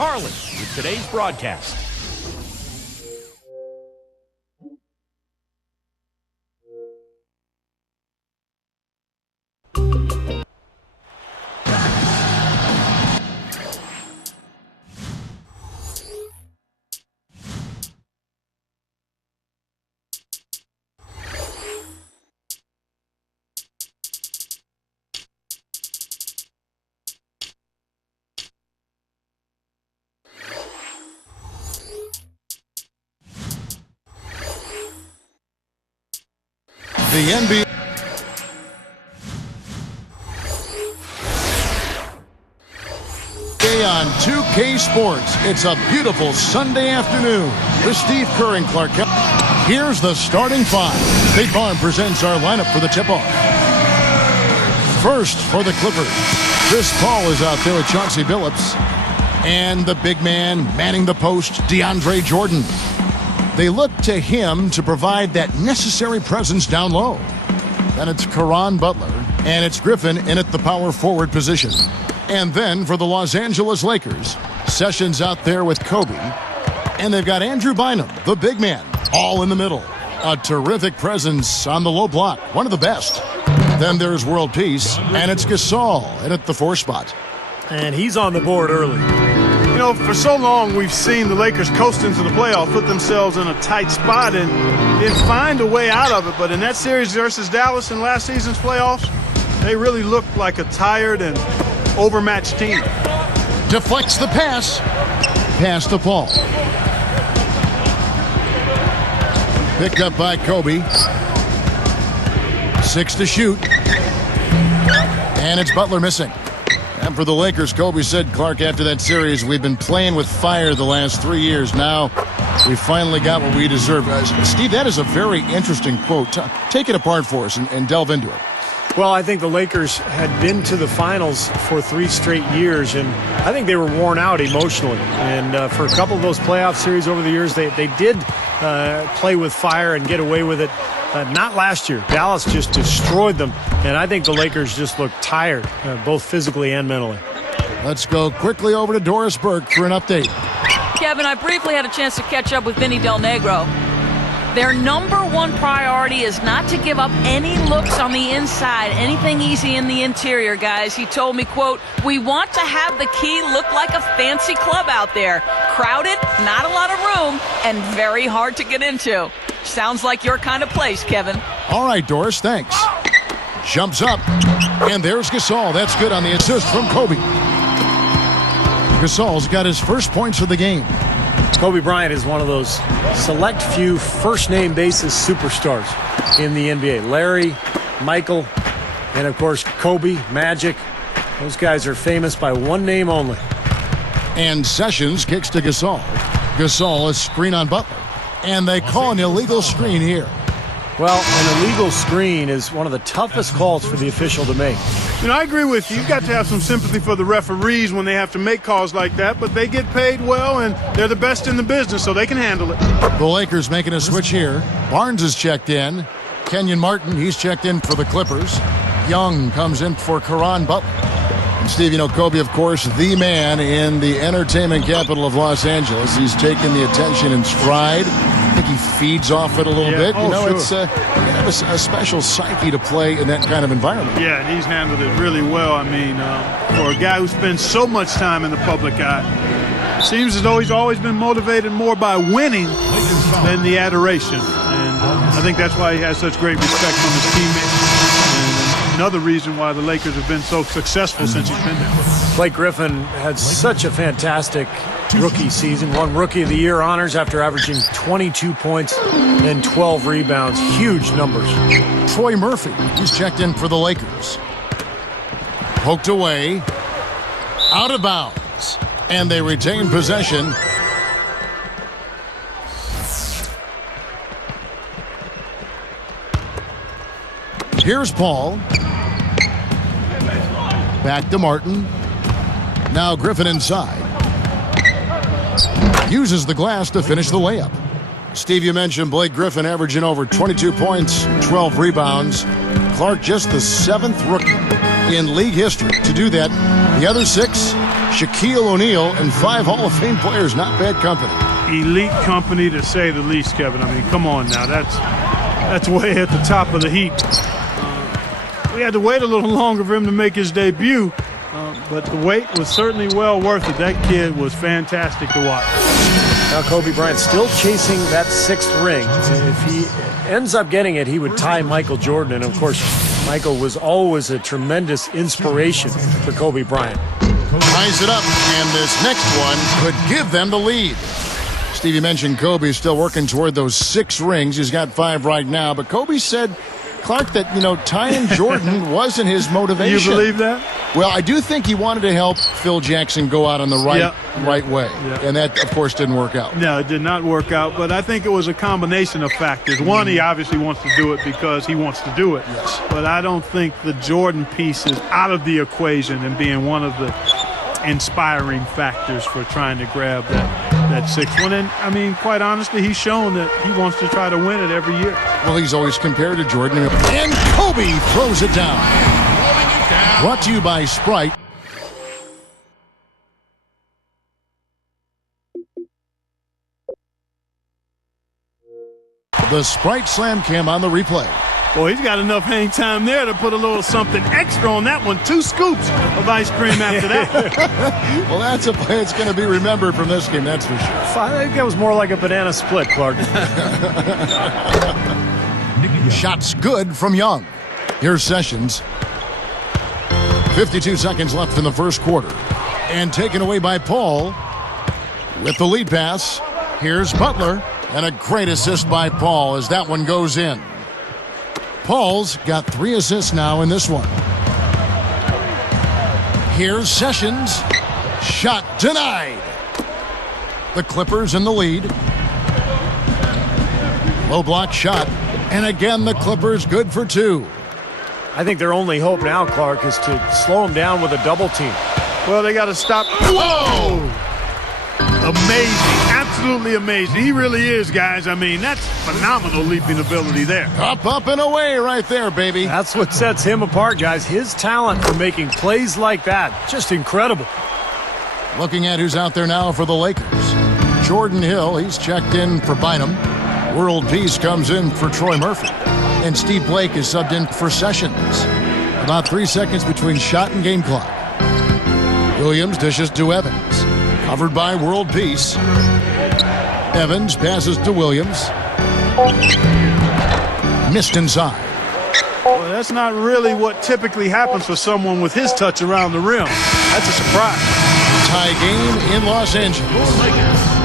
Harlan with today's broadcast. The NBA on 2K Sports. It's a beautiful Sunday afternoon with Steve Kerr and Clark Kent. Here's the starting five. State Farm presents our lineup for the tip-off. First for the Clippers, Chris Paul is out there with Chauncey Billups. And the big man manning the post, DeAndre Jordan. They look to him to provide that necessary presence down low. Then it's Caron Butler, and it's Griffin in at the power forward position. And then for the Los Angeles Lakers, Sessions out there with Kobe. And they've got Andrew Bynum, the big man, all in the middle. A terrific presence on the low block, one of the best. Then there's World Peace, and it's Gasol in at the 4 spot. And he's on the board early. You know, for so long we've seen the Lakers coast into the playoffs, put themselves in a tight spot, and then find a way out of it. But in that series versus Dallas in last season's playoffs, they really looked like a tired and overmatched team. Deflects the pass. Pass to Paul. Picked up by Kobe. 6 to shoot. And it's Butler missing. And for the Lakers, Kobe said, Clark, after that series, we've been playing with fire the last 3 years. Now we finally got what we deserve. Steve, that is a very interesting quote. Take it apart for us and delve into it. Well, I think the Lakers had been to the finals for 3 straight years, and I think they were worn out emotionally. And for a couple of those playoff series over the years, they did play with fire and get away with it. Not last year. Dallas just destroyed them, and I think the Lakers just looked tired, both physically and mentally. Let's go quickly over to Doris Burke for an update. Kevin, I briefly had a chance to catch up with Vinny Del Negro. Their number one priority is not to give up any looks on the inside, anything easy in the interior, guys. He told me, quote, we want to have the key look like a fancy club out there. Crowded, not a lot of room, and very hard to get into. Sounds like your kind of place, Kevin. All right, Doris, thanks. Jumps up, and there's Gasol. That's good on the assist from Kobe. Gasol's got his first points of the game. Kobe Bryant is one of those select few first-name basis superstars in the NBA. Larry, Michael, and, of course, Kobe, Magic. Those guys are famous by one name only. And Sessions kicks to Gasol. Gasol is screen on Butler. And they call an illegal screen here. Well, an illegal screen is one of the toughest calls for the official to make. You know, I agree with you. You've got to have some sympathy for the referees when they have to make calls like that, but they get paid well, and they're the best in the business, so they can handle it. The Lakers making a switch here. Barnes is checked in. Kenyon Martin, he's checked in for the Clippers. Young comes in for Caron Butler. And Steve, you know, Kobe, of course, the man in the entertainment capital of Los Angeles. He's taken the attention in stride. I think he feeds off it a little bit. You know, sure. It's you have a special psyche to play in that kind of environment. Yeah, and he's handled it really well. I mean, for a guy who spends so much time in the public eye, seems as though he's always been motivated more by winning than the adoration. And I think that's why he has such great respect from his teammates. And another reason why the Lakers have been so successful since he's been there. Blake Griffin had such a fantastic rookie season. Won Rookie of the Year honors after averaging 22 points and 12 rebounds. Huge numbers. Troy Murphy, he's checked in for the Lakers. Poked away. Out of bounds. And they retain possession. Here's Paul. Back to Martin. Now Griffin inside. Uses the glass to finish the layup. Steve, you mentioned Blake Griffin averaging over 22 points, 12 rebounds. Clark, just the 7th rookie in league history to do that. The other 6 Shaquille O'Neal, and 5 Hall of Fame players. Not bad company. Elite company, to say the least, Kevin. I mean, come on now. That's way at the top of the heap. We had to wait a little longer for him to make his debut, but the wait was certainly well worth it. That kid was fantastic to watch. Now Kobe Bryant still chasing that 6th ring. If he ends up getting it, he would tie Michael Jordan. And, of course, Michael was always a tremendous inspiration for Kobe Bryant. Ties it up, and this next one could give them the lead. Stevie mentioned Kobe still working toward those 6 rings. He's got 5 right now, but Kobe said, Clark, that, tying Jordan wasn't his motivation. You believe that? Well, I do think he wanted to help Phil Jackson go out on the right way. Yep. And that, of course, didn't work out. No, it did not work out, but I think it was a combination of factors. One, he obviously wants to do it because he wants to do it. Yes. But I don't think the Jordan piece is out of the equation and being one of the inspiring factors for trying to grab that 6th one. And, I mean, quite honestly, he's shown that he wants to try to win it every year. Well, he's always compared to Jordan. And Kobe throws it down. Brought to you by Sprite. The Sprite Slam Cam on the replay. Well, he's got enough hang time there to put a little something extra on that one. 2 scoops of ice cream after that. Well, that's a play that's going to be remembered from this game, that's for sure. I think that was more like a banana split, Clark. Shots good from Young. Here's Sessions. 52 seconds left in the first quarter. And taken away by Paul with the lead pass. Here's Butler. And a great assist by Paul as that one goes in. Paul's got 3 assists now in this one. Here's Sessions. Shot denied. The Clippers in the lead. Low block shot. And again, the Clippers good for 2. I think their only hope now, Clark, is to slow him down with a double team. Well, they got to stop. Whoa! Amazing. Absolutely amazing. He really is, guys. I mean, that's phenomenal leaping ability there. Up, and away right there, baby. That's what sets him apart, guys. His talent for making plays like that. Just incredible. Looking at who's out there now for the Lakers. Jordan Hill, he's checked in for Bynum. World Peace comes in for Troy Murphy. And Steve Blake is subbed in for Sessions. About 3 seconds between shot and game clock. Williams dishes to Evans. Covered by World Peace. Evans passes to Williams. Missed inside. Well, that's not really what typically happens for someone with his touch around the rim. That's a surprise. Tie game in Los Angeles.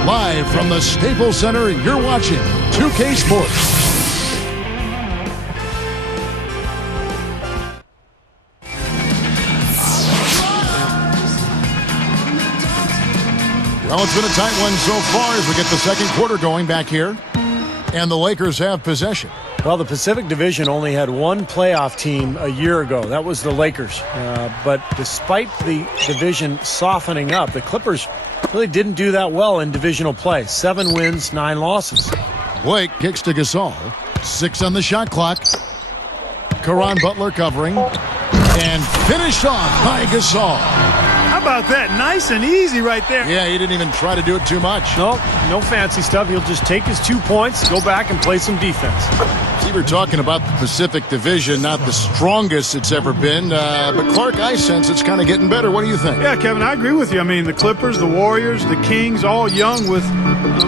Live from the Staples Center, you're watching 2K Sports. Well, it's been a tight one so far as we get the second quarter going back here. And the Lakers have possession. Well, the Pacific Division only had 1 playoff team a year ago. That was the Lakers. But despite the division softening up, the Clippers really didn't do that well in divisional play. 7 wins, 9 losses. Blake kicks to Gasol. 6 on the shot clock. Caron Butler covering. And finished off by Gasol. How about that? Nice and easy right there. Yeah, he didn't even try to do it too much. No fancy stuff. He'll just take his 2 points, go back and play some defense. See, we're talking about the Pacific Division, not the strongest it's ever been. But Clark, I sense it's kind of getting better. What do you think? Yeah, Kevin, I agree with you. I mean, the Clippers, the Warriors, the Kings, all young with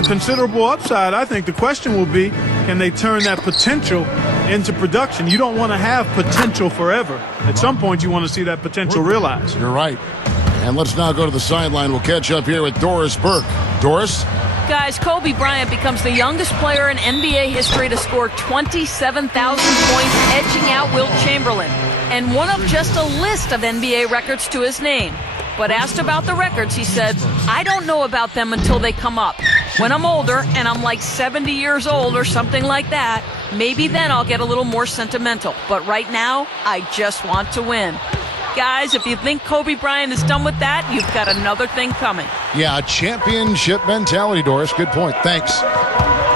considerable upside. I think the question will be, can they turn that potential into production? You don't want to have potential forever. At some point, you want to see that potential realized. You're right. And let's now go to the sideline. We'll catch up here with Doris Burke. Doris? Guys, Kobe Bryant becomes the youngest player in NBA history to score 27,000 points, edging out Wilt Chamberlain, and one of just a list of NBA records to his name. But asked about the records, he said, I don't know about them until they come up. When I'm older and I'm like 70 years old or something like that, maybe then I'll get a little more sentimental. But right now, I just want to win. Guys, if you think Kobe Bryant is done with that, you've got another thing coming. Yeah, a championship mentality, Doris. Good point. Thanks.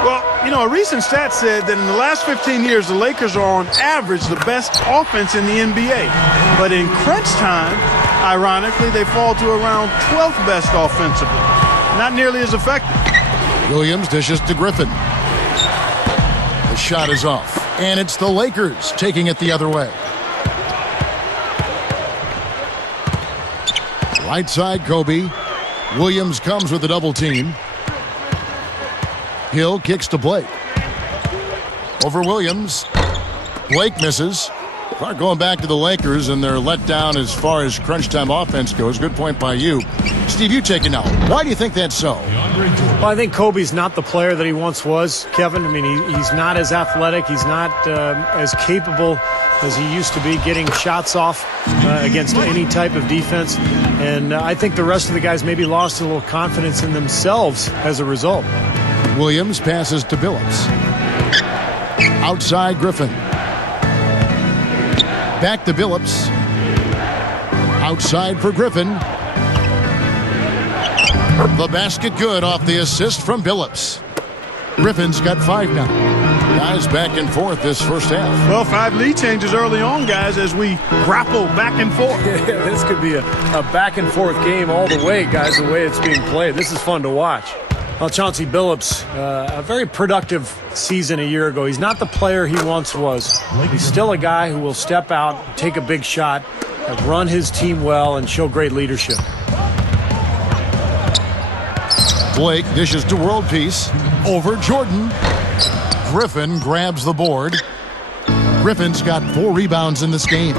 Well, you know, a recent stat said that in the last 15 years, the Lakers are on average the best offense in the NBA. But in crunch time, ironically, they fall to around 12th best offensively. Not nearly as effective. Williams dishes to Griffin. The shot is off. And it's the Lakers taking it the other way. Right side, Kobe. Williams comes with a double team. Hill kicks to Blake. Over Williams. Blake misses. Clark going back to the Lakers, and they're let down as far as crunch time offense goes. Good point by you. Steve, you take it now. Why do you think that's so? Well, I think Kobe's not the player that he once was, Kevin. I mean, he's not as athletic. He's not as capable as he used to be getting shots off against any type of defense. And I think the rest of the guys maybe lost a little confidence in themselves as a result. Williams passes to Billups. Outside Griffin. Back to Billups. Outside for Griffin. The basket good off the assist from Billups. Griffin's got 5 now. Guys back and forth this first half. Well, 5 lead changes early on, guys, as we grapple back and forth. Yeah, this could be a back and forth game all the way, guys, the way it's being played. This is fun to watch. Well, Chauncey Billups, a very productive season a year ago. He's not the player he once was. He's still a guy who will step out, take a big shot, run his team well, and show great leadership. Blake dishes to World Peace. Over Jordan. Griffin grabs the board. Griffin's got 4 rebounds in this game.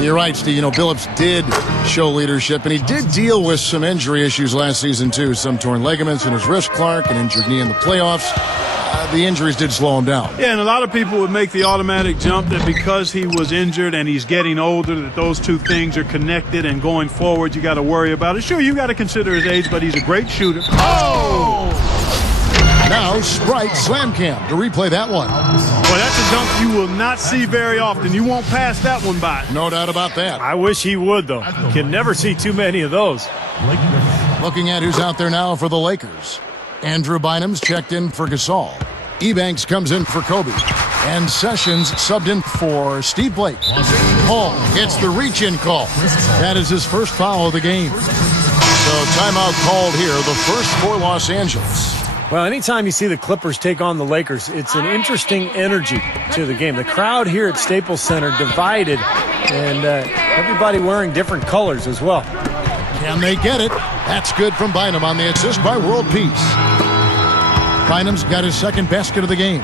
You're right, Steve. You know, Billups did show leadership, and he did deal with some injury issues last season, too. Some torn ligaments in his wrist, Clark, an injured knee in the playoffs. The injuries did slow him down. Yeah, and a lot of people would make the automatic jump that because he was injured and he's getting older, that those two things are connected, and going forward, you got to worry about it. Sure, you got to consider his age, but he's a great shooter. Oh! Now Sprite slam cam to replay that one. Boy, that's a dunk you will not see very often. You won't pass that one by. No doubt about that. I wish he would, though. You can never see too many of those. Looking at who's out there now for the Lakers. Andrew Bynum's checked in for Gasol. Ebanks comes in for Kobe. And Sessions subbed in for Steve Blake. Paul gets the reach-in call. That is his first foul of the game. So timeout called here, the first for Los Angeles. Well, anytime you see the Clippers take on the Lakers, it's an interesting energy to the game. The crowd here at Staples Center divided, and everybody wearing different colors as well. Can they get it? That's good from Bynum on the assist by World Peace. Bynum's got his second basket of the game.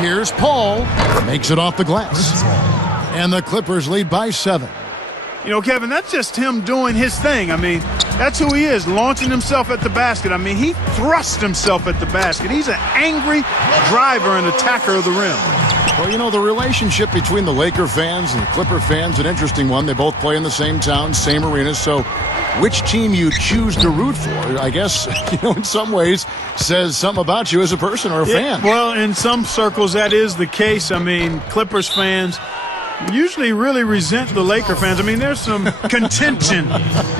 Here's Paul. Makes it off the glass. And the Clippers lead by 7. You know, Kevin, that's just him doing his thing. I mean, that's who he is, launching himself at the basket. I mean, he thrust himself at the basket. He's an angry driver and attacker of the rim. Well, you know, the relationship between the Laker fans and the Clipper fans, an interesting one. They both play in the same town, same arena. So which team you choose to root for, I guess, you know, in some ways says something about you as a person or a fan. Well, in some circles, that is the case. I mean, Clippers fans usually really resent the Laker fans. I mean, there's some contention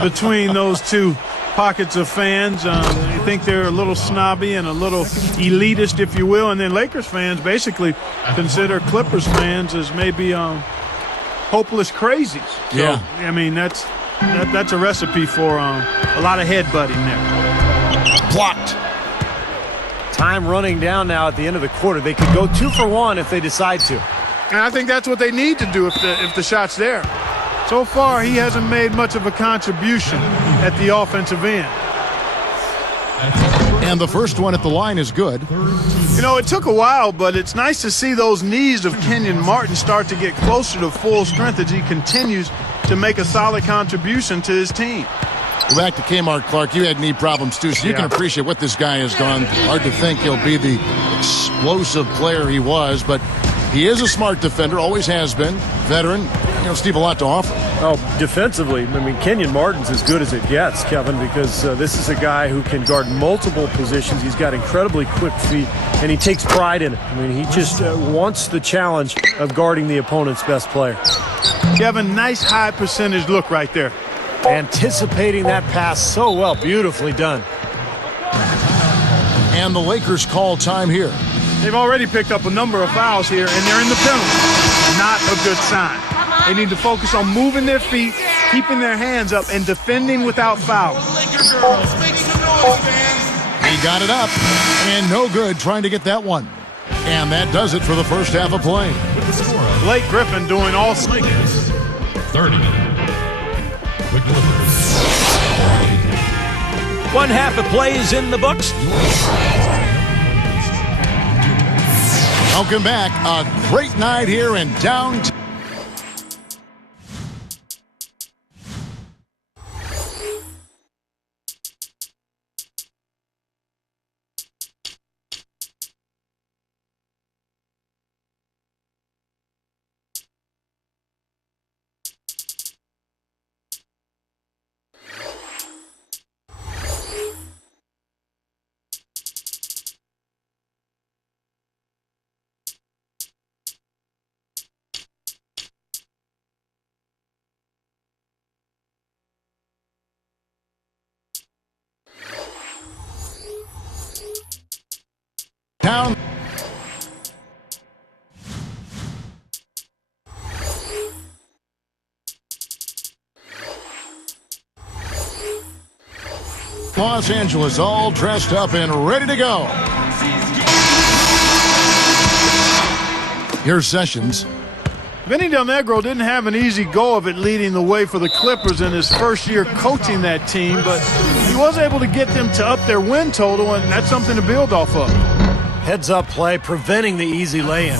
between those two pockets of fans. I think they're a little snobby and a little elitist, if you will. And then Lakers fans basically consider Clippers fans as maybe hopeless crazies. So, yeah. I mean, that's a recipe for a lot of headbutting there. Blocked. Time running down now at the end of the quarter. They could go 2 for 1 if they decide to. And I think that's what they need to do if the shot's there. So far, he hasn't made much of a contribution at the offensive end. And the first one at the line is good. You know, it took a while, but it's nice to see those knees of Kenyon Martin start to get closer to full strength as he continues to make a solid contribution to his team. Go back to Kmart, Clark. You had knee problems, too, so you can appreciate what this guy has gone through. Hard to think he'll be the explosive player he was, but he is a smart defender, always has been. Veteran, you know, Steve, a lot to offer. Oh, defensively, I mean, Kenyon Martin's as good as it gets, Kevin, because this is a guy who can guard multiple positions. He's got incredibly quick feet, and he takes pride in it. I mean, he just wants the challenge of guarding the opponent's best player. Kevin, nice high percentage look right there. Anticipating that pass so well. Beautifully done. And the Lakers call time here. They've already picked up a number of fouls here, and they're in the penalty. Not a good sign. They need to focus on moving their feet, keeping their hands up and defending without foul. He got it up, and no good trying to get that one. And that does it for the first half of play. Blake Griffin doing all Lakers. 30. The Clippers. One half of play is in the books. Welcome back. A great night here in downtown. Down. Los Angeles all dressed up and ready to go. Here's Sessions. Vinny Del Negro didn't have an easy go of it leading the way for the Clippers in his first year coaching that team, but he was able to get them to up their win total, and that's something to build off of. Heads-up play, preventing the easy lay-in.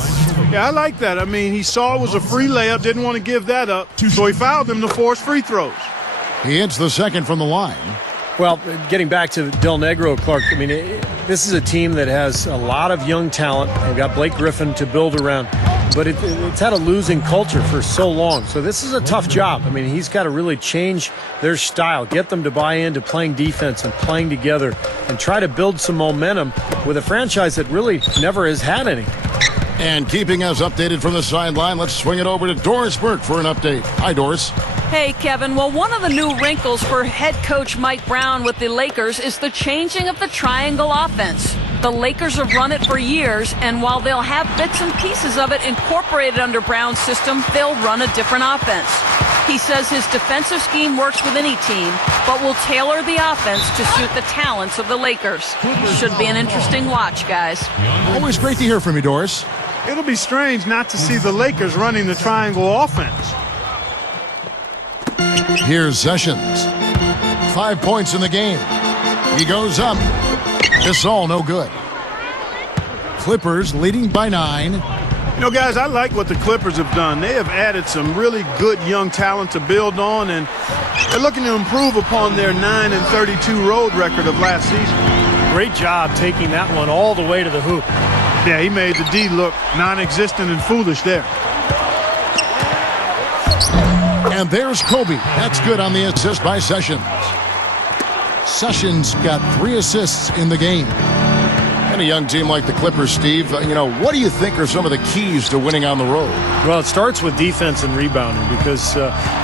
Yeah, I like that. I mean, he saw it was a free layup, didn't want to give that up, so he fouled them to force free throws. He hits the second from the line. Well, getting back to Del Negro, Clark, I mean, this is a team that has a lot of young talent. They've got Blake Griffin to build around, but it's had a losing culture for so long. So this is a tough job. I mean, he's got to really change their style, get them to buy into playing defense and playing together, and try to build some momentum with a franchise that really never has had any. And keeping us updated from the sideline, let's swing it over to Doris Burke for an update. Hi, Doris. Hey, Kevin. Well, one of the new wrinkles for head coach Mike Brown with the Lakers is the changing of the triangle offense. The Lakers have run it for years, and while they'll have bits and pieces of it incorporated under Brown's system, they'll run a different offense. He says his defensive scheme works with any team, but will tailor the offense to suit the talents of the Lakers. Should be an interesting watch, guys. Always great to hear from you, Doris. It'll be strange not to see the Lakers running the triangle offense. Here's Sessions. 5 points in the game. He goes up. This all no good. Clippers leading by 9. You know, guys, I like what the Clippers have done. They have added some really good young talent to build on, and they're looking to improve upon their 9-32 road record of last season. Great job taking that one all the way to the hoop. Yeah, he made the D look non-existent and foolish there. And there's Kobe. That's good on the assist by Sessions. Sessions got 3 assists in the game. And a young team like the Clippers, Steve, what do you think are some of the keys to winning on the road? Well, it starts with defense and rebounding, because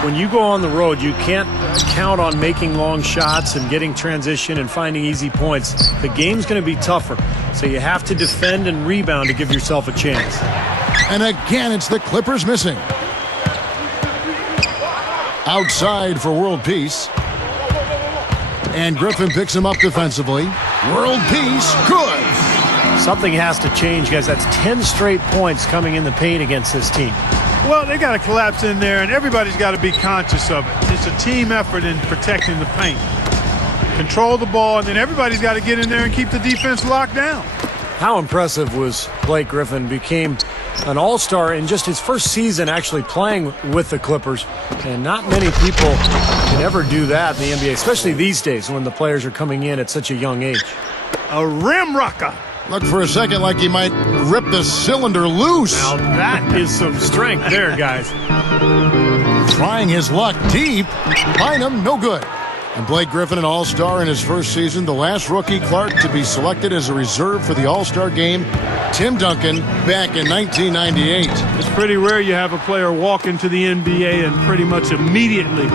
when you go on the road, you can't count on making long shots and getting transition and finding easy points. The game's going to be tougher, so you have to defend and rebound to give yourself a chance. And again, it's the Clippers missing. Outside for world peace. And Griffin picks him up defensively. World peace, good. Something has to change, guys. That's 10 straight points coming in the paint against this team. Well, they got to collapse in there, and everybody's got to be conscious of it. It's a team effort in protecting the paint. Control the ball, and then everybody's got to get in there and keep the defense locked down. How impressive was Blake Griffin? Became an all-star in just his first season actually playing with the Clippers. And not many people can ever do that in the NBA, especially these days when the players are coming in at such a young age. A rim rocker. Looked for a second like he might rip the cylinder loose. Now that is some strength there, guys. Trying his luck deep. Bynum, no good. And Blake Griffin, an all-star in his first season, the last rookie, Clark, to be selected as a reserve for the all-star game, Tim Duncan, back in 1998. It's pretty rare you have a player walk into the NBA and pretty much immediately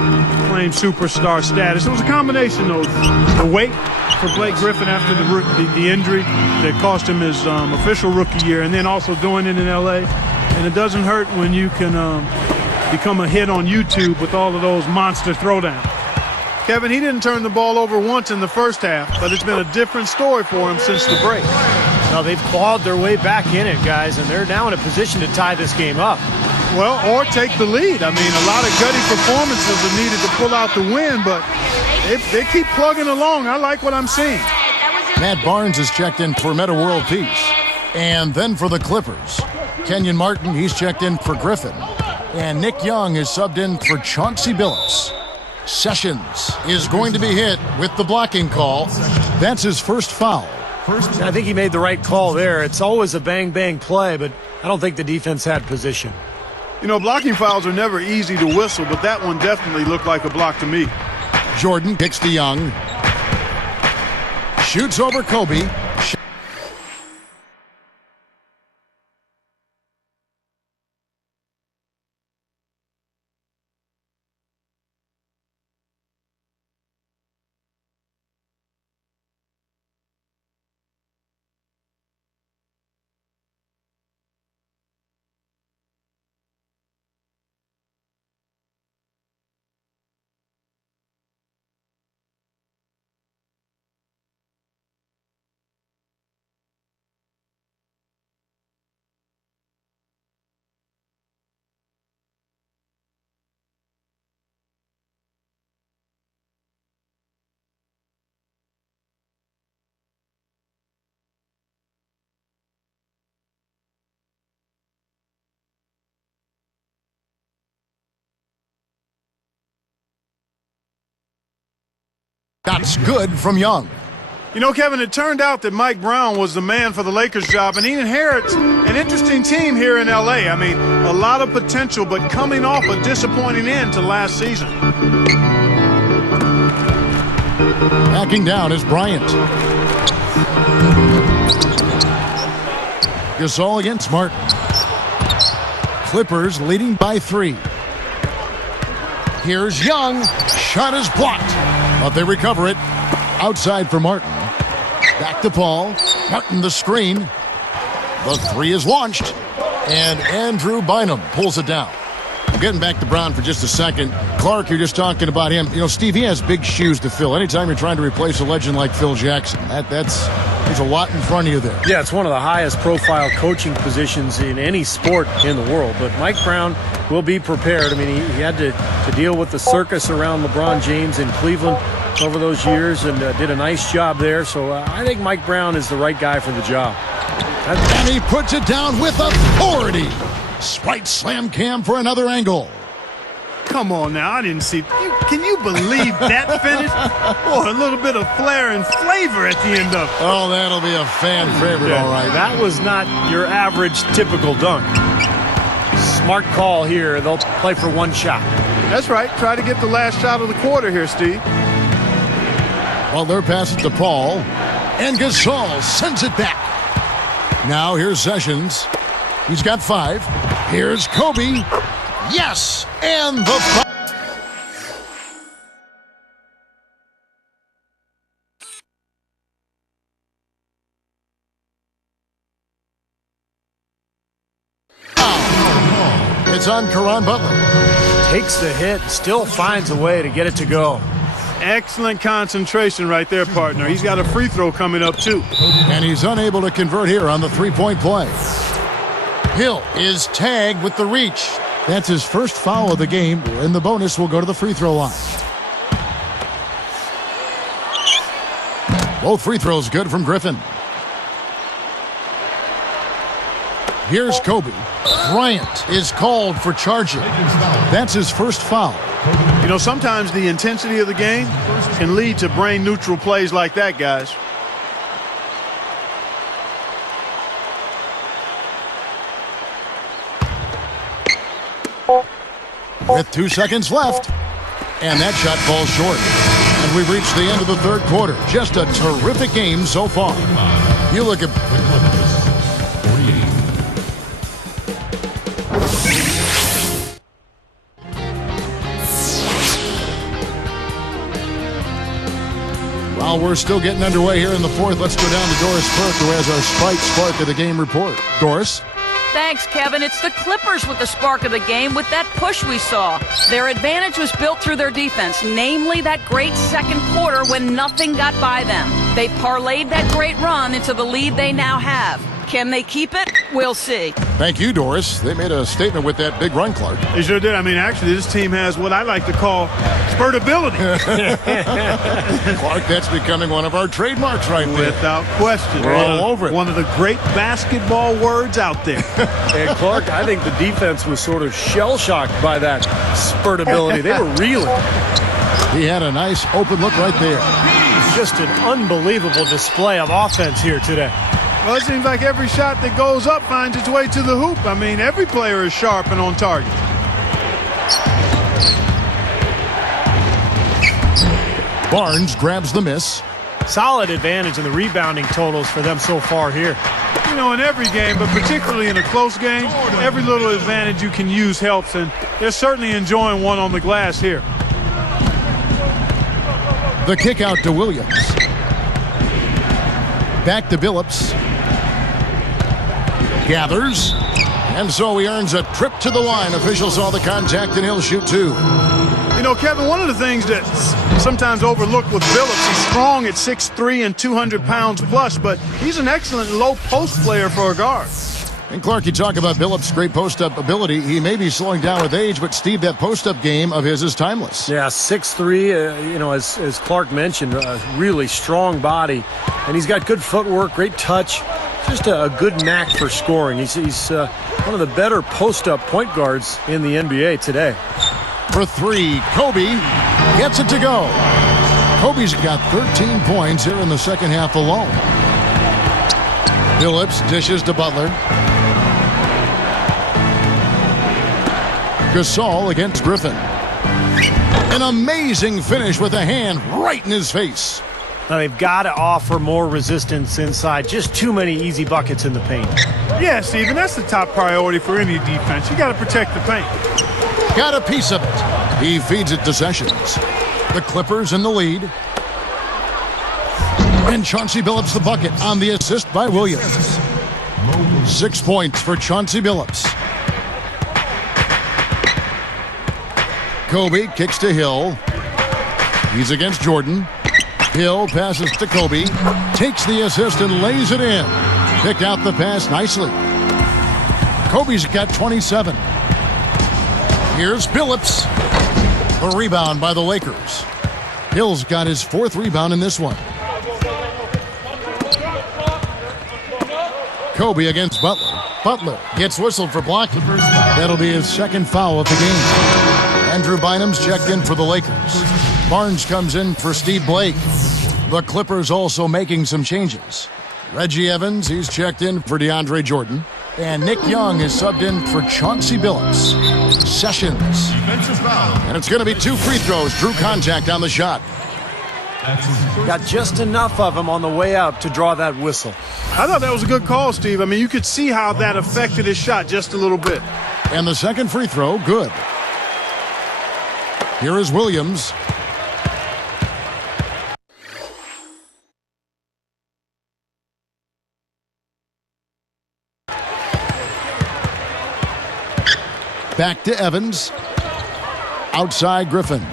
claim superstar status. It was a combination of the weight for Blake Griffin after the injury that cost him his official rookie year, and then also doing it in L.A. And it doesn't hurt when you can become a hit on YouTube with all of those monster throwdowns. Kevin, he didn't turn the ball over once in the first half, but it's been a different story for him since the break. Now they've clawed their way back in it, guys, and they're now in a position to tie this game up. Well, or take the lead. I mean, a lot of gutty performances are needed to pull out the win, but they keep plugging along. I like what I'm seeing. Matt Barnes is checked in for Meta World Peace. And then for the Clippers, Kenyon Martin, he's checked in for Griffin. And Nick Young is subbed in for Chauncey Billups. Sessions is going to be hit with the blocking call. That's his first foul. I think he made the right call there. It's always a bang-bang play, but I don't think the defense had position. You know, blocking fouls are never easy to whistle, but that one definitely looked like a block to me. Jordan kicks to Young. Shoots over Kobe. That's good from Young. You know, Kevin, it turned out that Mike Brown was the man for the Lakers job, and he inherits an interesting team here in L.A. I mean, a lot of potential, but coming off a disappointing end to last season. Backing down is Bryant. Gasol against Martin. Clippers leading by 3. Here's Young. Shot is blocked, but they recover it. Outside for Martin. Back to Paul. Martin the screen. The 3 is launched. And Andrew Bynum pulls it down. Getting back to Brown for just a second. Clark, you're just talking about him. You know, Steve, he has big shoes to fill. Anytime you're trying to replace a legend like Phil Jackson, there's a lot in front of you there. Yeah, it's one of the highest profile coaching positions in any sport in the world. But Mike Brown will be prepared. I mean, he had to deal with the circus around LeBron James in Cleveland over those years and did a nice job there. So I think Mike Brown is the right guy for the job. And he puts it down with authority. Sprite slam cam for another angle. Come on now, I didn't see. Can you believe that finish? Oh, a little bit of flair and flavor at the end of it. Oh, that'll be a fan favorite, all right. That was not your average typical dunk. Smart call here. They'll play for one shot. That's right. Try to get the last shot of the quarter here, Steve. Well, they're passing to Paul. And Gasol sends it back. Now here's Sessions. He's got 5. Here's Kobe. Yes! And the foul. It's on Caron Butler. Takes the hit, still finds a way to get it to go. Excellent concentration right there, partner. He's got a free throw coming up, too. And he's unable to convert here on the three-point play. Hill is tagged with the reach. That's his first foul of the game, and the bonus will go to the free throw line. Both free throws good from Griffin. Here's Kobe. Bryant is called for charging. That's his first foul. You know, sometimes the intensity of the game can lead to brain-neutral plays like that, guys. With 2 seconds left. And that shot falls short. And we've reached the end of the third quarter. Just a terrific game so far. You look at The Clippers, 48. While we're still getting underway here in the fourth, let's go down to Doris Burke, who has our Sprite Spark of the Game report. Doris? Thanks, Kevin. It's the Clippers with the spark of the game with that push we saw. Their advantage was built through their defense, namely that great second quarter when nothing got by them. They parlayed that great run into the lead they now have. Can they keep it? We'll see. Thank you, Doris. They made a statement with that big run, Clark. They sure did. I mean, actually, this team has what I like to call spurtability. Clark, that's becoming one of our trademarks right there. Without question. We're all over it. One of the great basketball words out there. And Clark, I think the defense was sort of shell-shocked by that spurtability. They were reeling. He had a nice open look right there. Just an unbelievable display of offense here today. Well, it seems like every shot that goes up finds its way to the hoop. I mean, every player is sharp and on target. Barnes grabs the miss. Solid advantage in the rebounding totals for them so far here. You know, in every game, but particularly in a close game, every little advantage you can use helps, and they're certainly enjoying one on the glass here. The kick out to Williams. Back to Billups. Gathers. And so he earns a trip to the line. Officials saw the contact and he'll shoot two. You know, Kevin, one of the things that's sometimes overlooked with Billups, he's strong at 6'3" and 200 pounds plus, but he's an excellent low post player for a guard. And Clark, you talk about Billups' great post-up ability. He may be slowing down with age, but Steve, that post-up game of his is timeless. Yeah, 6'3", you know, as Clark mentioned, a really strong body. And he's got good footwork, great touch, just a good knack for scoring. He's one of the better post-up point guards in the NBA today. For three, Kobe gets it to go. Kobe's got 13 points here in the second half alone. Billups dishes to Butler. Gasol against Griffin. An amazing finish with a hand right in his face. Now they've got to offer more resistance inside. Just too many easy buckets in the paint. Yeah, Steven, that's the top priority for any defense. You got to protect the paint. Got a piece of it. He feeds it to Sessions. The Clippers in the lead. And Chauncey Billups the bucket on the assist by Williams. 6 points for Chauncey Billups. Kobe kicks to Hill. He's against Jordan. Hill passes to Kobe. Takes the assist and lays it in. Picked out the pass nicely. Kobe's got 27. Here's Billups. A rebound by the Lakers. Hill's got his fourth rebound in this one. Kobe against Butler. Butler gets whistled for blocking. That'll be his second foul of the game. Andrew Bynum's checked in for the Lakers. Barnes comes in for Steve Blake. The Clippers also making some changes. Reggie Evans, he's checked in for DeAndre Jordan. And Nick Young is subbed in for Chauncey Billups. Sessions. And it's going to be 2 free throws. Drew contact on the shot. Got just enough of him on the way out to draw that whistle. I thought that was a good call, Steve. I mean, you could see how that affected his shot just a little bit. And the second free throw, good. Here is Williams. Back to Evans. Outside Griffin.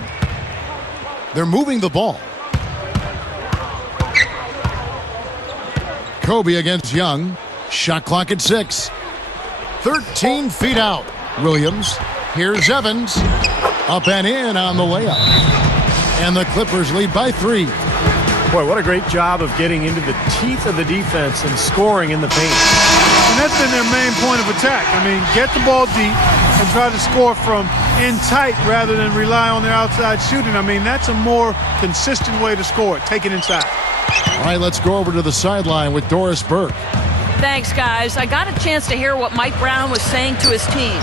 They're moving the ball. Kobe against Young. Shot clock at 6. 13 feet out. Williams. Here's Evans. Up and in on the layup. And the Clippers lead by 3. Boy, what a great job of getting into the teeth of the defense and scoring in the paint. And that's been their main point of attack. I mean, get the ball deep and try to score from in tight rather than rely on their outside shooting. I mean, that's a more consistent way to score it. Take it inside. All right, let's go over to the sideline with Doris Burke. Thanks, guys. I got a chance to hear what Mike Brown was saying to his team.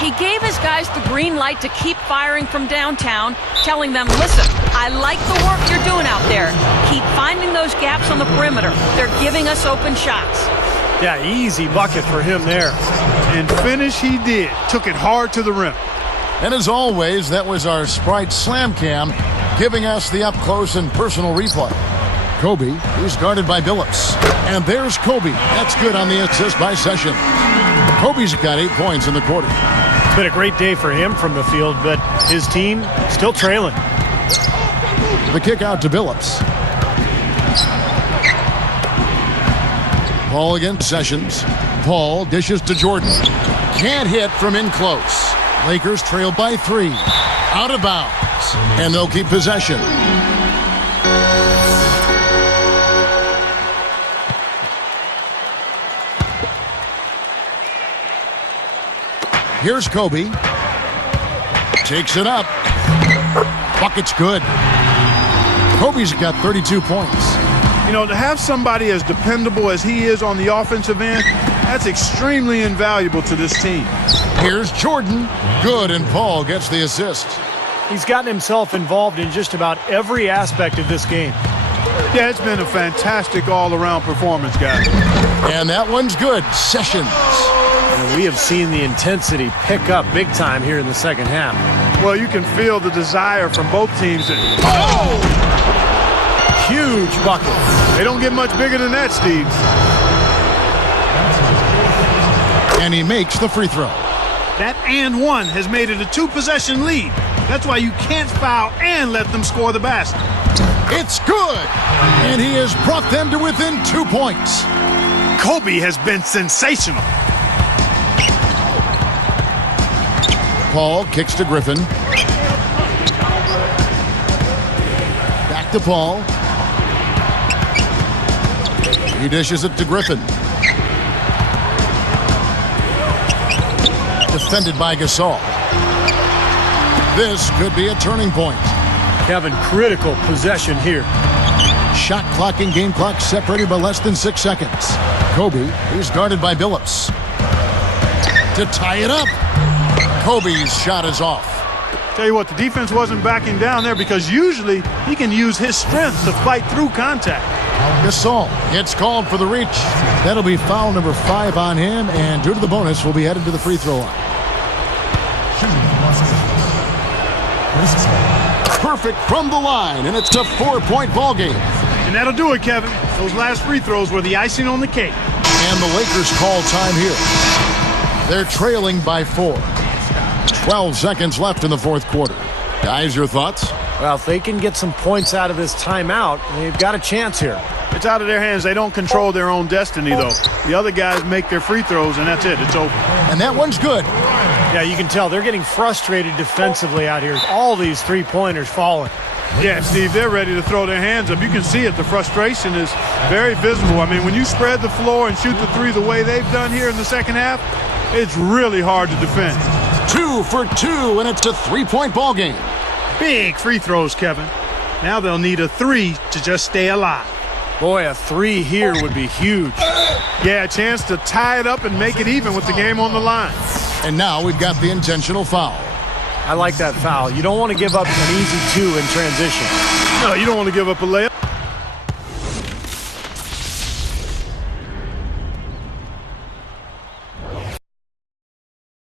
He gave his guys the green light to keep firing from downtown, telling them, listen, I like the work you're doing out there. Keep finding those gaps on the perimeter. They're giving us open shots. Yeah, easy bucket for him there. And finish he did. Took it hard to the rim. And as always, that was our Sprite Slam Cam, giving us the up-close and personal replay. Kobe, who's guarded by Billups. And there's Kobe. That's good on the assist by Sessions. Kobe's got 8 points in the quarter. It's been a great day for him from the field, but his team still trailing. The kick out to Billups. Paul against Sessions. Paul dishes to Jordan. Can't hit from in close. Lakers trail by 3. Out of bounds. And they'll keep possession. Here's Kobe. Takes it up. Bucket's good. Kobe's got 32 points. You know, to have somebody as dependable as he is on the offensive end, that's extremely invaluable to this team. Here's Jordan. Good, and Paul gets the assist. He's gotten himself involved in just about every aspect of this game. Yeah, it's been a fantastic all-around performance, guys. And that one's good. Sessions. And we have seen the intensity pick up big time here in the second half. Well, you can feel the desire from both teams. Huge bucket. They don't get much bigger than that, Steve. And he makes the free throw. That and one has made it a 2-possession lead. That's why you can't foul and let them score the basket. It's good. And he has brought them to within 2 points. Kobe has been sensational. Paul kicks to Griffin. Back to Paul. He dishes it to Griffin. Defended by Gasol. This could be a turning point. Kevin, critical possession here. Shot clock and game clock separated by less than 6 seconds. Kobe, who's guarded by Billups. To tie it up. Kobe's shot is off. Tell you what, the defense wasn't backing down there because usually he can use his strength to fight through contact. Gasol gets called for the reach. That'll be foul number 5 on him, and due to the bonus, will be headed to the free throw line. Perfect from the line, and it's a 4-point ball game. And that'll do it, Kevin. Those last free throws were the icing on the cake. And the Lakers call time here. They're trailing by 4. 12 seconds left in the fourth quarter. Guys, your thoughts? Well, if they can get some points out of this timeout, they've got a chance here. It's out of their hands. They don't control their own destiny, though. The other guys make their free throws, and that's it. It's over. And that one's good. Yeah, you can tell they're getting frustrated defensively out here. All these three-pointers falling. Yeah, Steve, they're ready to throw their hands up. You can see it. The frustration is very visible. I mean, when you spread the floor and shoot the three the way they've done here in the second half, it's really hard to defend. 2 for 2, and it's a 3-point ball game. Big free throws, Kevin. Now they'll need a 3 to just stay alive. Boy, a 3 here would be huge. Yeah, a chance to tie it up and make it even with the game on the line. And now we've got the intentional foul. I like that foul. You don't want to give up an easy 2 in transition. No, you don't want to give up a layup.